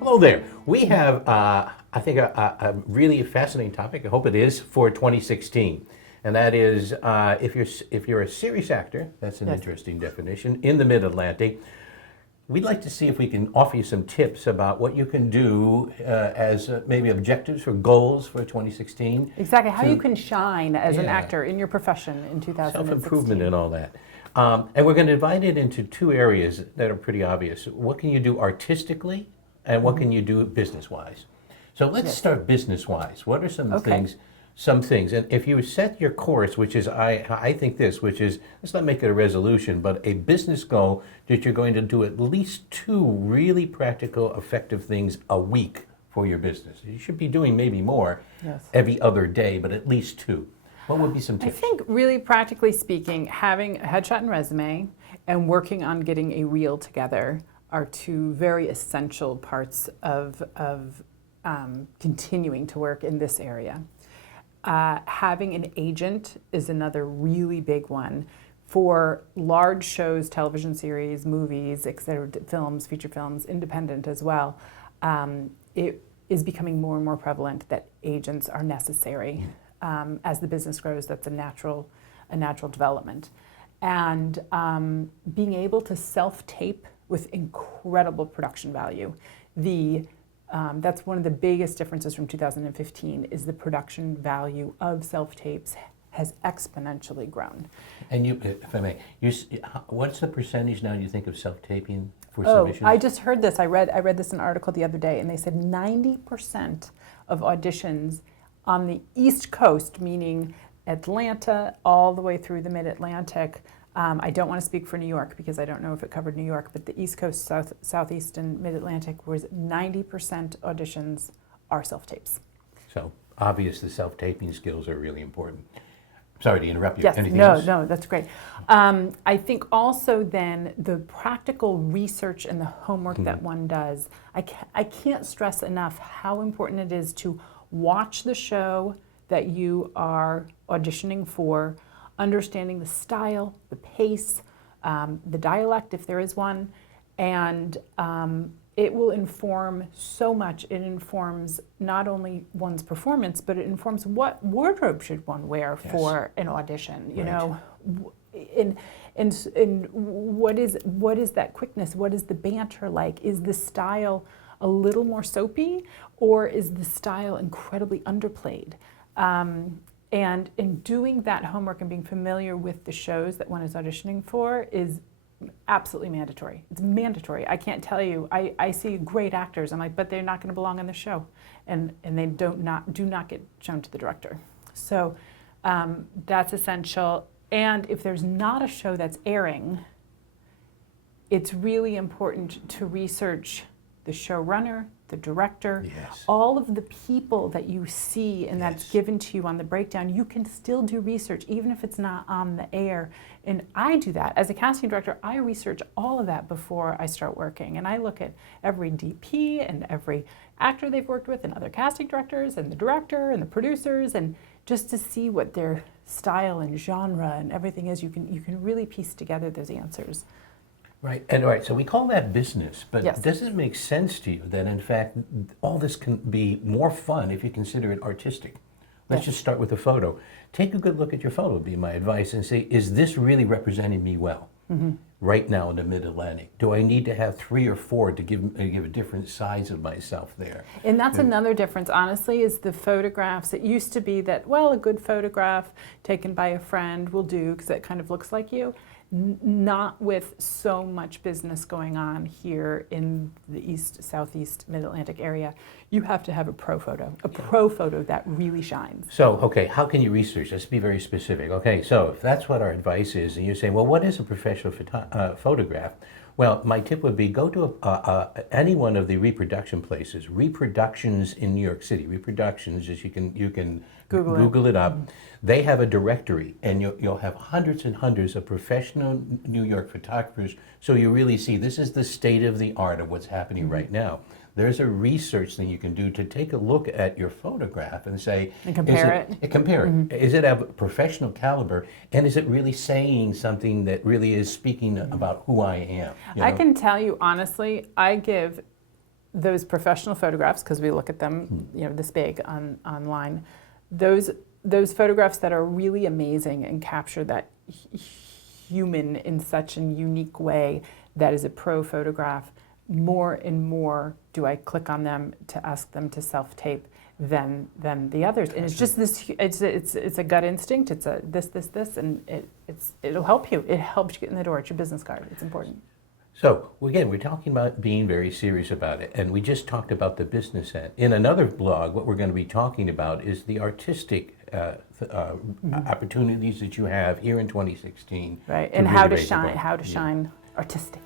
Hello there. We have, I think, a really fascinating topic. I hope it is for 2016, and that is if you're a serious actor. That's an interesting definition in the Mid-Atlantic. We'd like to see if we can offer you some tips about what you can do as maybe objectives or goals for 2016. Exactly, how you can shine as an actor in your profession in 2016. Self-improvement and all that. And we're going to divide it into two areas that are pretty obvious. What can you do artistically, and what can you do business-wise? So let's start business-wise. What are some things? Some things, and if you set your course, which is I think this, which is, let's not make it a resolution, but a business goal that you're going to do at least 2 really practical, effective things a week for your business. You should be doing maybe more every other day, but at least 2. What would be some tips? I think really practically speaking, having a headshot and resume and working on getting a reel together are 2 very essential parts of continuing to work in this area. Having an agent is another really big one for large shows, television series, movies, etc., films, feature films, independent as well. It is becoming more and more prevalent that agents are necessary. As the business grows, that's a natural development. And being able to self-tape with incredible production value. That's one of the biggest differences from 2015 is the production value of self-tapes has exponentially grown. And you, if I may, what's the percentage now you think of self-taping for submissions? I just heard this. I read this in an article the other day, and they said 90% of auditions on the East Coast, meaning Atlanta all the way through the Mid-Atlantic. I don't want to speak for New York because I don't know if it covered New York, but the East Coast, Southeast, and Mid-Atlantic was 90% auditions are self-tapes. So obvious the self-taping skills are really important. Sorry to interrupt you. Yes, Anything else? No, that's great. I think also then the practical research and the homework that one does, I can't stress enough how important it is to watch the show that you are auditioning for, understanding the style, the pace, the dialect if there is one, and it will inform so much. It informs not only one's performance, but it informs what wardrobe should one wear for an audition. You know, and what is that quickness? What is the banter like? Is the style a little more soapy, or is the style incredibly underplayed? And in doing that homework and being familiar with the shows that one is auditioning for is absolutely mandatory. It's mandatory. I can't tell you. I see great actors. I'm like, but they're not going to belong on the show, and they do not get shown to the director. So that's essential. And if there's not a show that's airing, it's really important to research the showrunner, the director, all of the people that you see and that's given to you on the breakdown. You can still do research even if it's not on the air. And I do that. As a casting director, I research all of that before I start working. And I look at every DP and every actor they've worked with and other casting directors and the director and the producers, and just to see what their style and genre and everything is. You can really piece together those answers. Right, and all right, so we call that business, but does it make sense to you that in fact all this can be more fun if you consider it artistic? Let's just start with a photo. Take a good look at your photo, would be my advice, and say, is this really representing me well right now in the Mid-Atlantic? Do I need to have 3 or 4 to give a different size of myself there? And that's another difference, honestly, is the photographs. It used to be that, well, a good photograph taken by a friend will do because it kind of looks like you. Not with so much business going on here in the East, Southeast, Mid-Atlantic area. You have to have a pro photo that really shines. So, okay, how can you research? Let's be very specific. Okay, so if that's what our advice is, and you're saying, well, what is a professional photograph? Well, my tip would be go to any one of the reproduction places. Reproductions in New York City. Reproductions, as you can Google it up. They have a directory, and you'll have hundreds and hundreds of professional New York photographers. So you really see this is the state of the art of what's happening right now. there's a research thing you can do to take a look at your photograph and say, And compare it. Is it of professional caliber, and is it really saying something that really is speaking about who I am? I can tell you honestly, I give those professional photographs, because we look at them, this big online. Those photographs that are really amazing and capture that human in such a unique way, that is a pro photograph. More and more do I click on them to ask them to self-tape than the others, and it's just this. It's a gut instinct. It's a this, and it'll help you. It helps you get in the door. It's your business card. It's important. So again, we're talking about being very serious about it, and we just talked about the business end. In another blog, what we're going to be talking about is the artistic opportunities that you have here in 2016. Right, and really how to raise the shine. bar. How to shine artistically.